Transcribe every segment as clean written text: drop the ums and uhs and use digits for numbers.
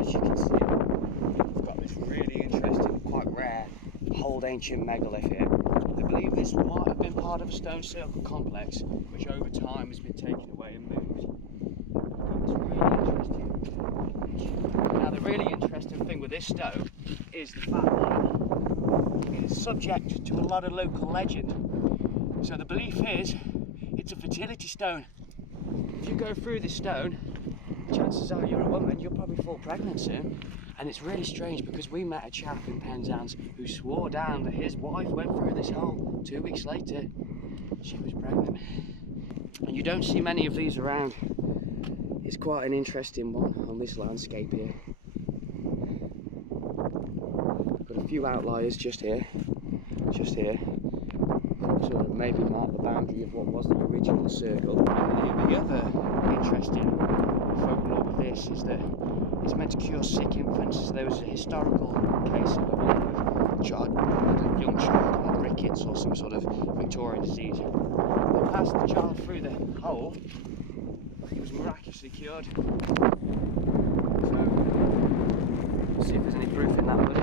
as you can see, we've got this really interesting, quite rare, old ancient megalith here. I believe this might have been part of a stone circle complex, which over time has been taken away and moved. It's really interesting. Now, the really interesting thing with this stone is the fact that it's subject to a lot of local legend. So the belief is it's a fertility stone. If you go through this stone, chances are you're a woman, you'll probably fall pregnant soon. And it's really strange because we met a chap in Penzance who swore down that his wife went through this hole 2 weeks later. She was pregnant. And you don't see many of these around. It's quite an interesting one on this landscape here. Got a few outliers just here. Sort of maybe mark the boundary of what was the original circle. And the other interesting folklore with this is that it's meant to cure sick infants. So there was a historical case of a woman with a young child had rickets or some sort of Victorian disease. They passed the child through the hole. He was miraculously cured. So we'll see if there's any proof in that buddy.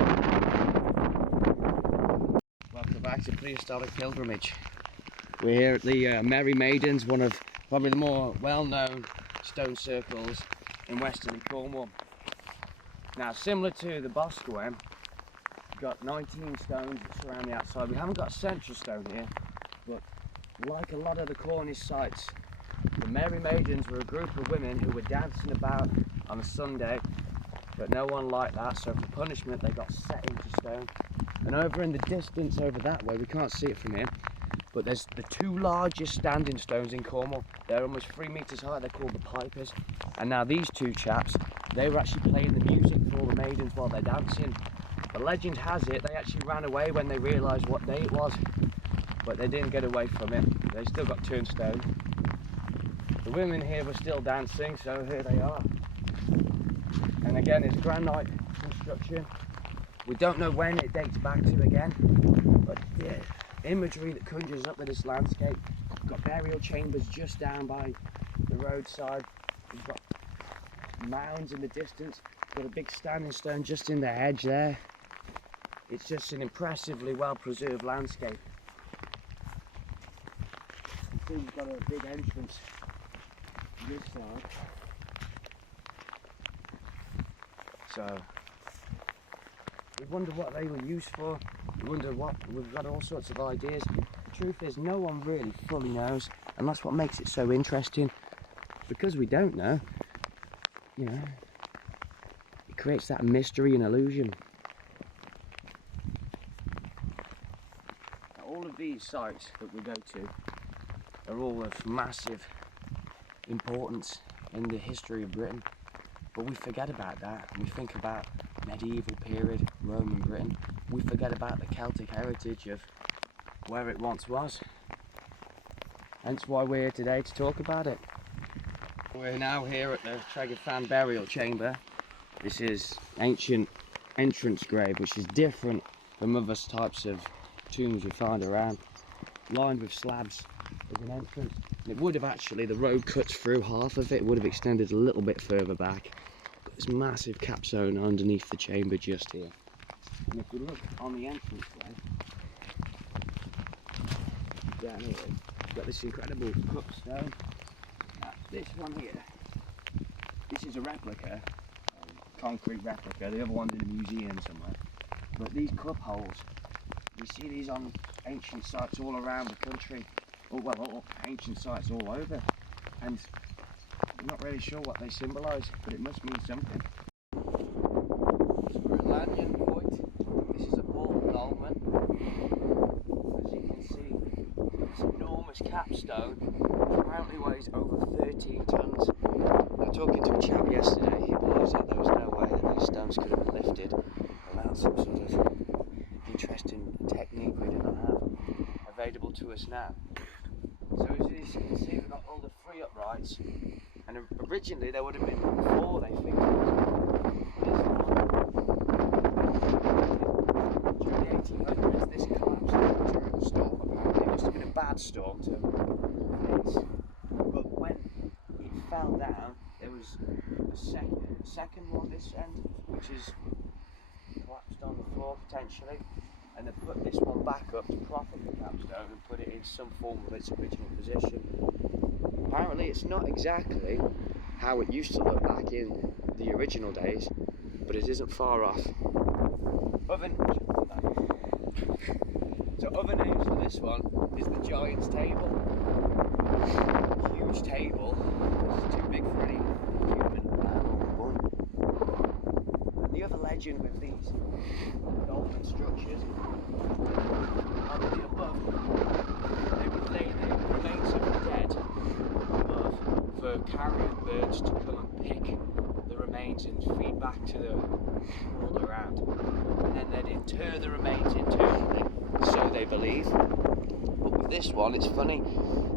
Welcome back to Prehistoric Pilgramage. We're here at the Merry Maidens, one of probably the more well-known stone circles in Western Cornwall. Now, similar to the Boscawen, we've got 19 stones that surround the outside. We haven't got a central stone here, but like a lot of the Cornish sites, the Merry Maidens were a group of women who were dancing about on a Sunday, but no one liked that, so for punishment they got set into stone. And over in the distance over that way, we can't see it from here, but there's the two largest standing stones in Cornwall. They're almost 3 metres high. They're called the Pipers. And now these two chaps, they were actually playing the music for all the maidens while they're dancing. The legend has it they actually ran away when they realised what day it was, but they didn't get away from it. They still got turned stone. The women here were still dancing, so here they are. And again, it's granite construction. We don't know when it dates back to again, but the imagery that conjures up with this landscape. We've got burial chambers just down by the roadside. We've got mounds in the distance. We've got a big standing stone just in the edge there. It's just an impressively well preserved landscape. You see we've got a big entrance on this side. So we wonder what they were used for. We wonder what, we've got all sorts of ideas. The truth is no one really fully knows, and that's what makes it so interesting. Because we don't know, you know, it creates that mystery and illusion. Now, all of these sites that we go to are all of massive importance in the history of Britain, but we forget about that. We think about medieval period Roman Britain. We forget about the Celtic heritage of where it once was. Hence why we're here today to talk about it. We're now here at the Tregiffian burial chamber. This is ancient entrance grave, which is different from other types of tombs we find around. Lined with slabs as an entrance. And it would have actually, the road cuts through half of it, would have extended a little bit further back. This massive capstone underneath the chamber just here. And if we look on the entranceway, down here, we've got this incredible cup stone. Now, this one here, this is a replica, concrete replica. The other one's in a museum somewhere. But these cup holes, you see these on ancient sites all around the country. Or, well, all ancient sites all over. And I'm not really sure what they symbolise, but it must mean something. So we're at Lanyon, Quoit. This is a bull dolmen. As you can see, this enormous capstone apparently weighs over 13 tonnes. Now, talking to a chap yesterday, he believes that there was no way that these stones could have been lifted without some sort of interesting technique we didn't have available to us now. So as you can see, we've got all the three uprights, and originally there would have been four, they think. During the 1800s, this collapsed during a storm, apparently. It must have been a bad storm to hit. But when it fell down, there was a second one this end, which is collapsed on the floor potentially, and they put this one back up to prop up the capstone and put it in some form of its original position. Apparently it's not exactly how it used to look back in the original days, but it isn't far off. So other names for this one is the Giant's Table. Huge table. It's too big for any human man or boy. And the other legend with these dolmen structures are that above they would lay the remains of the dead above for carrion birds to come and pick the remains and feed back to the world around. And then they'd inter the remains internally, so they believe. But with this one, it's funny,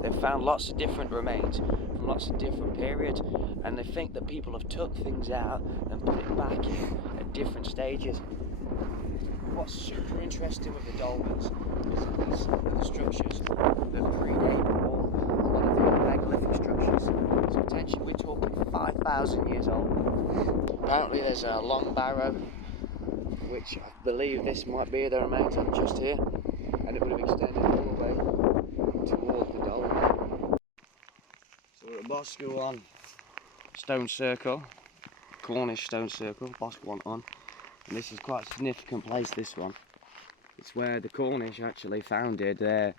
they've found lots of different remains from lots of different periods, and they think that people have took things out and put it back in at different stages. What's super interesting with the dolmens is that these are the structures that predate a lot of the megalithic structures. So potentially we're talking 5,000 years old. Apparently there's a long barrow, which I believe this might be the remains of just here, and it would have extended all the way towards the Dolmen. So we're at Boscawen-Un stone circle, Cornish stone circle, Boscawen-Un, and this is quite a significant place, this one. It's where the Cornish actually founded their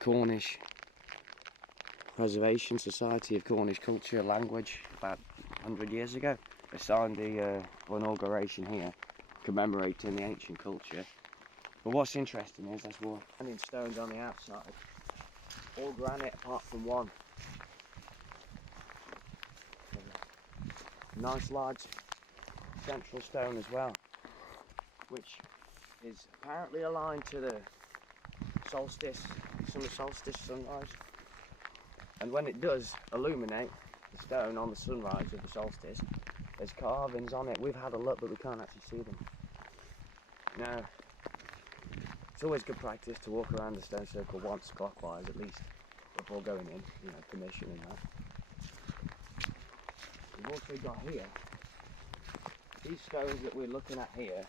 Cornish Preservation Society of Cornish Culture and Language about 100 years ago. They signed the inauguration here, commemorating the ancient culture. But what's interesting is there's standing stones on the outside, all granite apart from one. Nice large central stone as well, which is apparently aligned to the solstice, summer solstice sunrise. And when it does illuminate the stone on the sunrise of the solstice, there's carvings on it. We've had a look, but we can't actually see them. Now, it's always good practice to walk around the stone circle once clockwise at least before going in, you know, permission and that. We've also got here, these stones that we're looking at here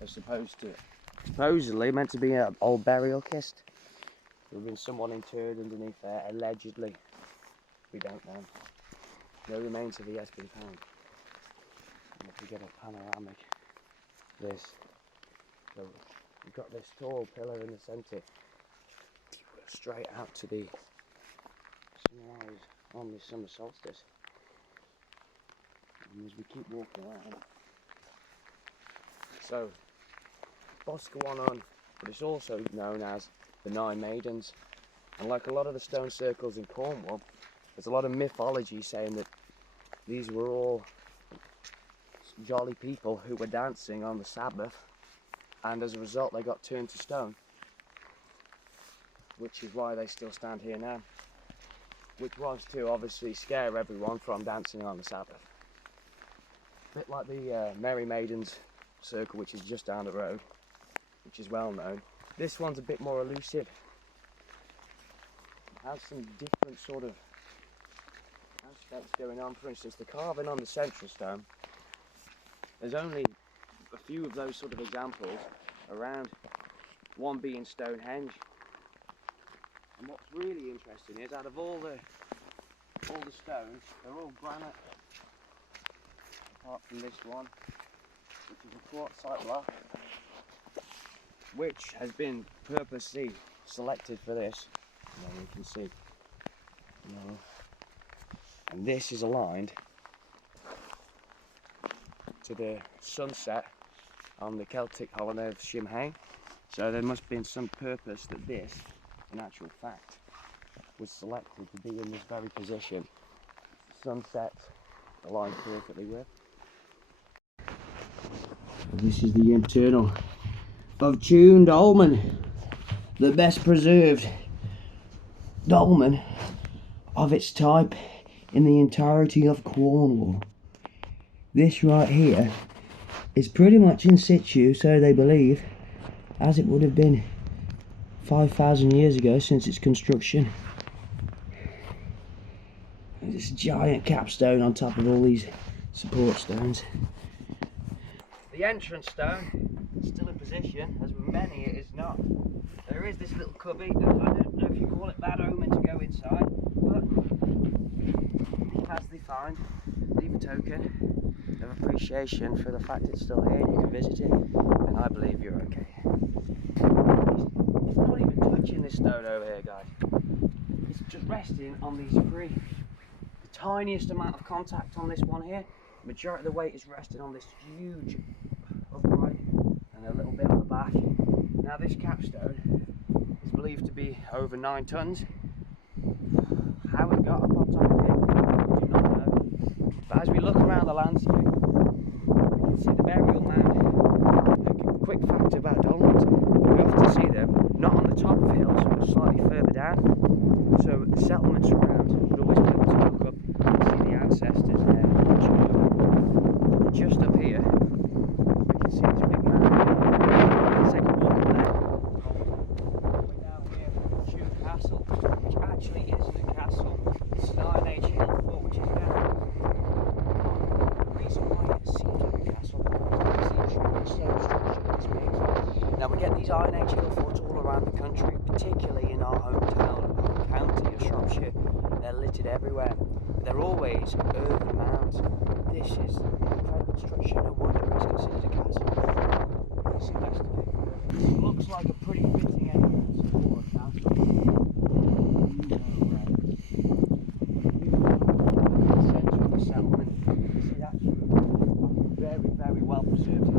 are supposedly meant to be an old burial kist. There's been someone interred underneath there, allegedly. We don't know. No remains have yet been found. And if we get a panoramic, this. So we've got this tall pillar in the centre, straight out to the sunrise on the summer solstice. And as we keep walking around, so Boscawen-Un, but it's also known as the Nine Maidens. And like a lot of the stone circles in Cornwall, there's a lot of mythology saying that these were all jolly people who were dancing on the Sabbath, and as a result they got turned to stone, which is why they still stand here now, which was to obviously scare everyone from dancing on the Sabbath. A bit like the Merry Maidens circle, which is just down the road, which is well known. This one's a bit more elusive. It has some different sort of aspects going on. For instance, the carving on the central stone, there's only a few of those sort of examples around, one being Stonehenge. And what's really interesting is, out of all the stones, they're all granite, apart from this one, which is a quartzite block, which has been purposely selected for this. You can see. And this is aligned to the sunset on the Celtic holiday of Shimhain. So there must have been some purpose that this, in actual fact, was selected to be in this very position. Sunset aligned perfectly with. This is the internal of Chûn Dolmen, the best preserved dolmen of its type in the entirety of Cornwall. This right here is pretty much in situ, so they believe, as it would have been 5,000 years ago since its construction. This giant capstone on top of all these support stones. The entrance stone is still in position, as with many it is not. There is this little cubby, I don't know if you call it bad omen to go inside, but as they find, leave a token of appreciation for the fact it's still here and you can visit it, and I believe you're okay. It's not even touching this stone over here, guys. It's just resting on these three. The tiniest amount of contact on this one here. The majority of the weight is resting on this huge upright and a little bit on the back. Now this capstone is believed to be over 9 tons. How it got up on top of it, we do not know. But as we look around the landscape, we can see the burial mound. A quick fact about Dolmen, we often see them not on the top of hills, but slightly further down. So the settlements around would always be able to look up and see the ancestors there. And just up here, we can see this big mound. Let's take a walk up there. Way down here, Chûn Castle, which actually isn't a castle. It's an Iron Age Hillfort, which is there. The reason why it seems like a castle is the intricate stone structure that's made. Now we get these Iron Age Hillforts all around the country, particularly in our hometown, home county of Shropshire. They're littered everywhere. They're always earthen mounds. This is an incredible structure, no wonder it's considered a castle. It's investigated. This looks like a pretty fitting entrance for a castle. The centre of the settlement. This is actually very, very well preserved.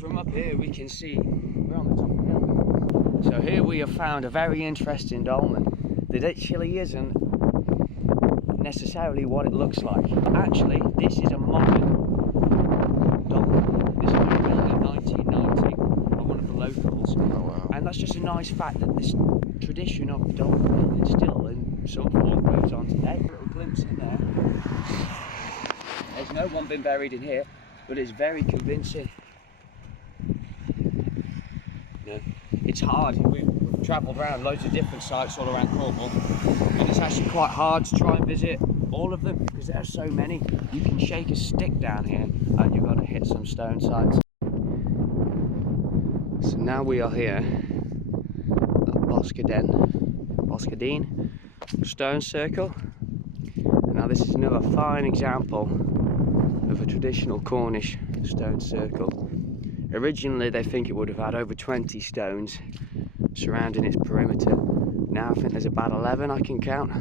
From up here we can see we're on the top of the hill. So here we have found a very interesting dolmen that actually isn't necessarily what it looks like. Actually, this is a modern dolmen. This was built in 1990 by one of the locals. Oh, wow. And that's just a nice fact that this tradition of the dolmen is still in some form goes on today. A little glimpse in there. There's no one been buried in here, but it's very convincing. It's hard. We've travelled around loads of different sites all around Cornwall, and it's actually quite hard to try and visit all of them because there are so many. You can shake a stick down here and you've got to hit some stone sites. So now we are here at Boskednan stone circle. And now this is another fine example of a traditional Cornish stone circle. Originally they think it would have had over 20 stones surrounding its perimeter. Now I think there's about 11 I can count,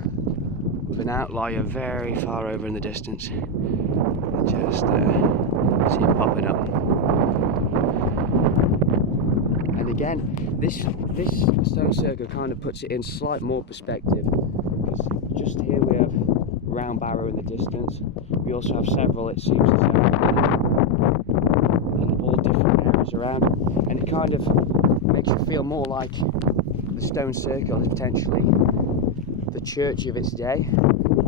with an outlier very far over in the distance. And just see it popping up. And again, this stone circle kind of puts it in slight more perspective, because just here we have Round Barrow in the distance. We also have several, it seems, around, and it kind of makes it feel more like the stone circle is potentially the church of its day,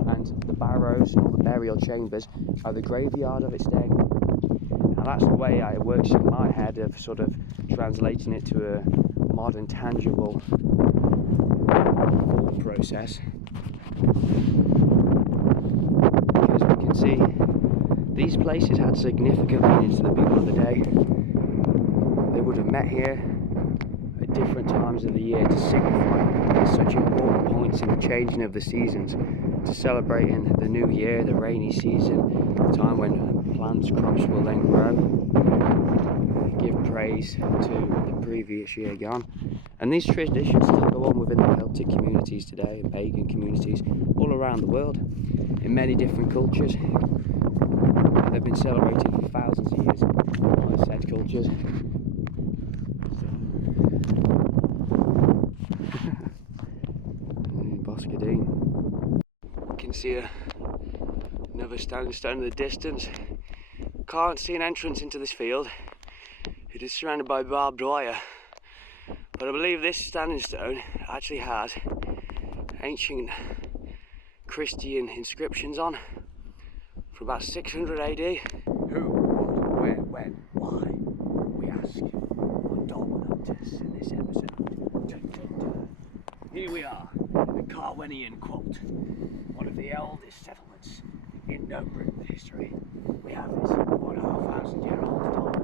and the barrows or the burial chambers are the graveyard of its day. Now that's the way it works in my head, of sort of translating it to a modern tangible thought process, because we can see these places had significant meanings to the people of the day. They would have met here at different times of the year to signify such important points in the changing of the seasons, to celebrating the new year, the rainy season, the time when plants, crops will then grow, give praise to the previous year gone. And these traditions still go on within the Celtic communities today, and pagan communities all around the world, in many different cultures. And they've been celebrated for thousands of years by said cultures. Boskednan. You can see another standing stone in the distance. Can't see an entrance into this field. It is surrounded by barbed wire. But I believe this standing stone actually has ancient Christian inscriptions on from about 600 AD. Who, what, where, when, why? We ask on Dolmen Hunters in this episode. Here we are the Carwynnen Quoit, one of the oldest settlements in known British history. We have this 1,500-year-old dolmen.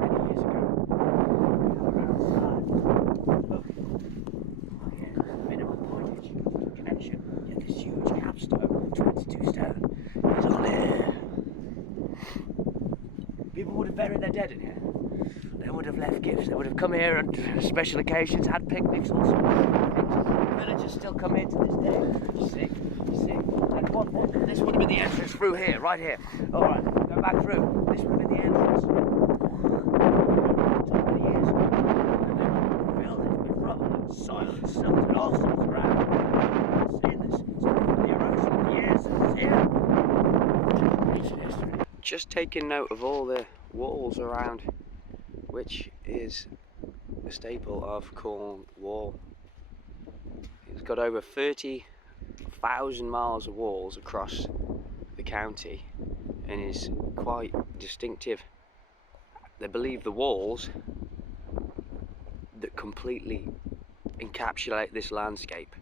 Many years ago, around look here, minimum pointage connection. Yet this huge capstone, 22 stone, is on here. People would have buried their dead in here. They would have left gifts. They would have come here on special occasions, had picnics, all sorts of things. Villagers still come here to this day. You see? And this would have been the entrance through here, right here. All right, go back through. This would have been the entrance. So many years ago, and then filled it with rubble and soil and silt and all sorts around. Seeing this, so the erosion of the years is here. Ancient history. Just taking note of all the walls around, which is a staple of Cornwall. It's got over 30,000 miles of walls across the county and is quite distinctive. They believe the walls that completely encapsulate this landscape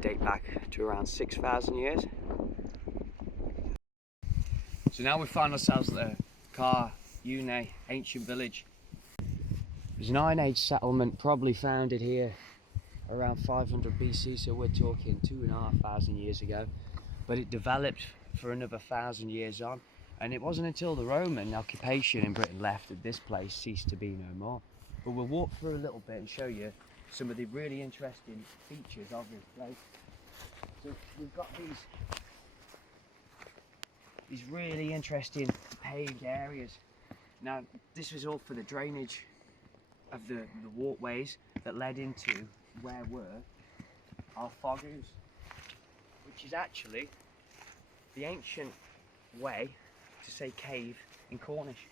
date back to around 6,000 years. So now we find ourselves at the Carwynnen ancient village. There's an Iron Age settlement probably founded here around 500 BC, so we're talking 2,500 years ago. But it developed for another 1,000 years on, and it wasn't until the Roman occupation in Britain left that this place ceased to be no more. But we'll walk through a little bit and show you some of the really interesting features of this place. So we've got these really interesting paved areas. Now this was all for the drainage of the walkways that led into where were our foggers, which is actually the ancient way to say cave in Cornish.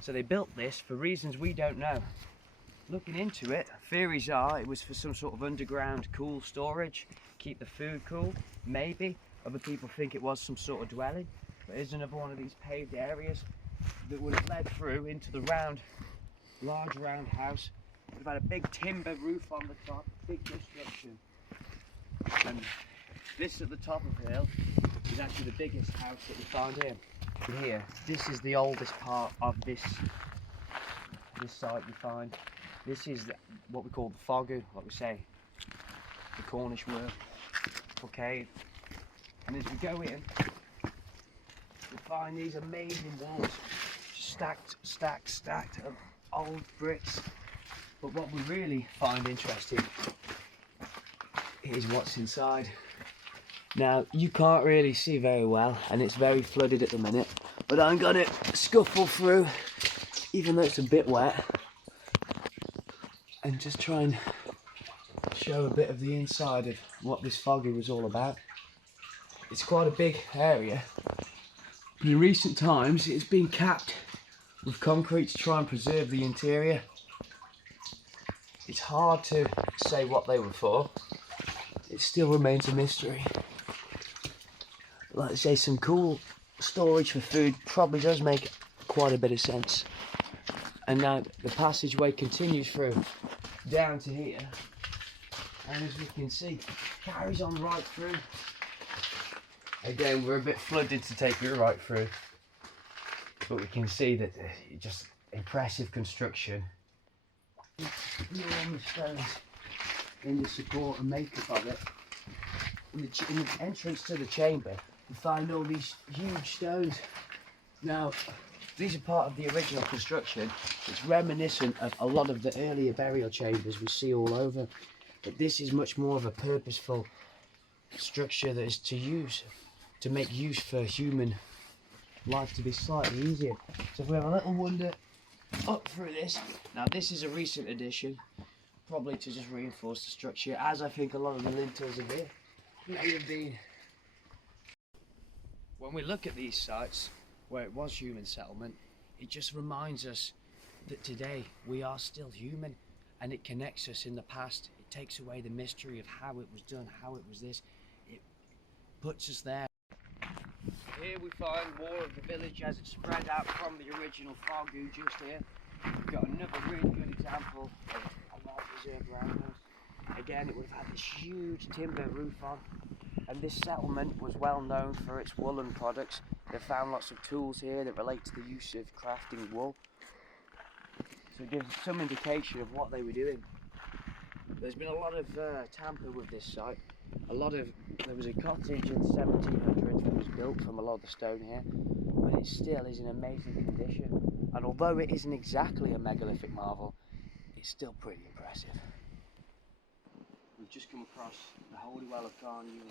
So they built this for reasons we don't know. Looking into it, theories are it was for some sort of underground cool storage, keep the food cool, maybe. Other people think it was some sort of dwelling, but here's another one of these paved areas that would have led through into the large round house. We've had a big timber roof on the top, big construction. And this at the top of the hill is actually the biggest house that we found here. This is the oldest part of this site you find. This is what we call the fogger, what we say, the Cornish word for cave. And as we go in, we find these amazing walls, stacked of old bricks. But what we really find interesting is what's inside. Now, you can't really see very well, and it's very flooded at the minute, but I'm gonna scuffle through, even though it's a bit wet, and just try and show a bit of the inside of what this fogger was all about. It's quite a big area. In recent times, it's been capped with concrete to try and preserve the interior. It's hard to say what they were for. It still remains a mystery. Like I say, some cool storage for food probably does make quite a bit of sense. And now the passageway continues through down to here, and as we can see, carries on right through. Again, we're a bit flooded to take you right through, but we can see that just impressive construction. Enormous stones in the support and makeup of it. In the entrance to the chamber, you find all these huge stones. Now, these are part of the original construction. It's reminiscent of a lot of the earlier burial chambers we see all over, but this is much more of a purposeful structure that is to make use for human life to be slightly easier. So if we have a little wander up through this, now this is a recent addition, probably to just reinforce the structure, as I think a lot of the lintels of here may have been. When we look at these sites where it was human settlement, it just reminds us that today we are still human, and it connects us in the past. It takes away the mystery of how it was done, how it was this. It puts us there. Here we find more of the village as it spread out from the original fogger just here. We've got another really good example of a lot preserved roundhouse. Again, it would have had this huge timber roof on, and this settlement was well known for its woolen products. They found lots of tools here that relate to the use of crafting wool, so it gives some indication of what they were doing. There's been a lot of tamper with this site. There was a cottage in 1700 that was built from a lot of the stone here, but it still is in amazing condition. And although it isn't exactly a megalithic marvel, it's still pretty impressive. We've just come across the Holy Well of Carwynnen,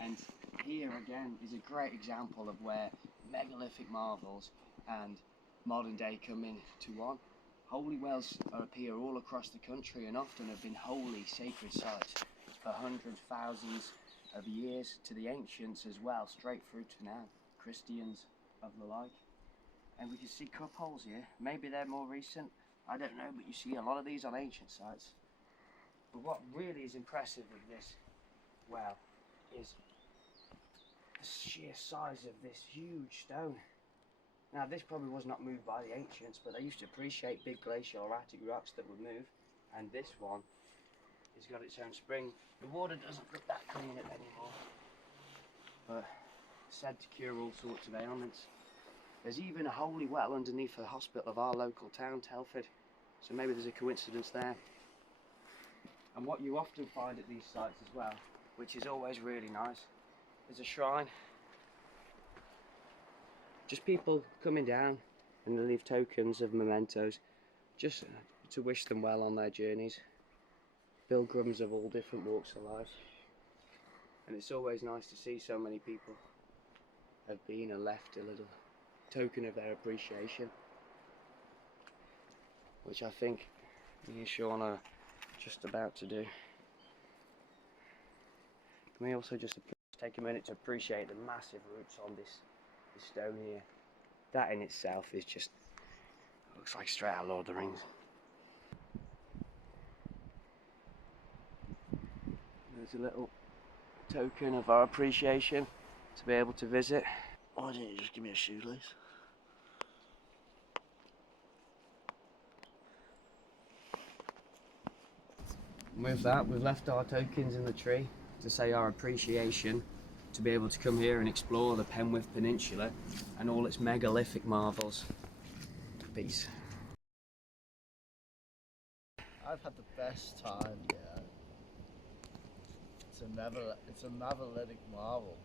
and here again is a great example of where megalithic marvels and modern day come into one. Holy wells appear all across the country and often have been holy, sacred sites for hundreds, thousands of years to the ancients as well, straight through to now, Christians of the like. And we can see cup holes here. Maybe they're more recent, I don't know, but you see a lot of these on ancient sites. But what really is impressive with this well is the sheer size of this huge stone. Now this probably was not moved by the ancients, but they used to appreciate big glacial erratic rocks that would move, and this one has got its own spring. The water doesn't look that clean anymore, but it's said to cure all sorts of ailments. There's even a holy well underneath the hospital of our local town, Telford, so maybe there's a coincidence there. And what you often find at these sites as well, which is always really nice, is a shrine. Just people coming down and they leave tokens of mementos just to wish them well on their journeys. Pilgrims of all different walks of life. And it's always nice to see so many people have been and left a little token of their appreciation, which I think me and Sean are just about to do. Can we also just take a minute to appreciate the massive roots on this stone here? That in itself is just, looks like straight out of Lord of the Rings. There's a little token of our appreciation to be able to visit. Why didn't you just give me a shoelace? With that, we've left our tokens in the tree to say our appreciation to be able to come here and explore the Penwith Peninsula and all its megalithic marvels. Peace. I've had the best time, yeah. It's a megalithic marvel.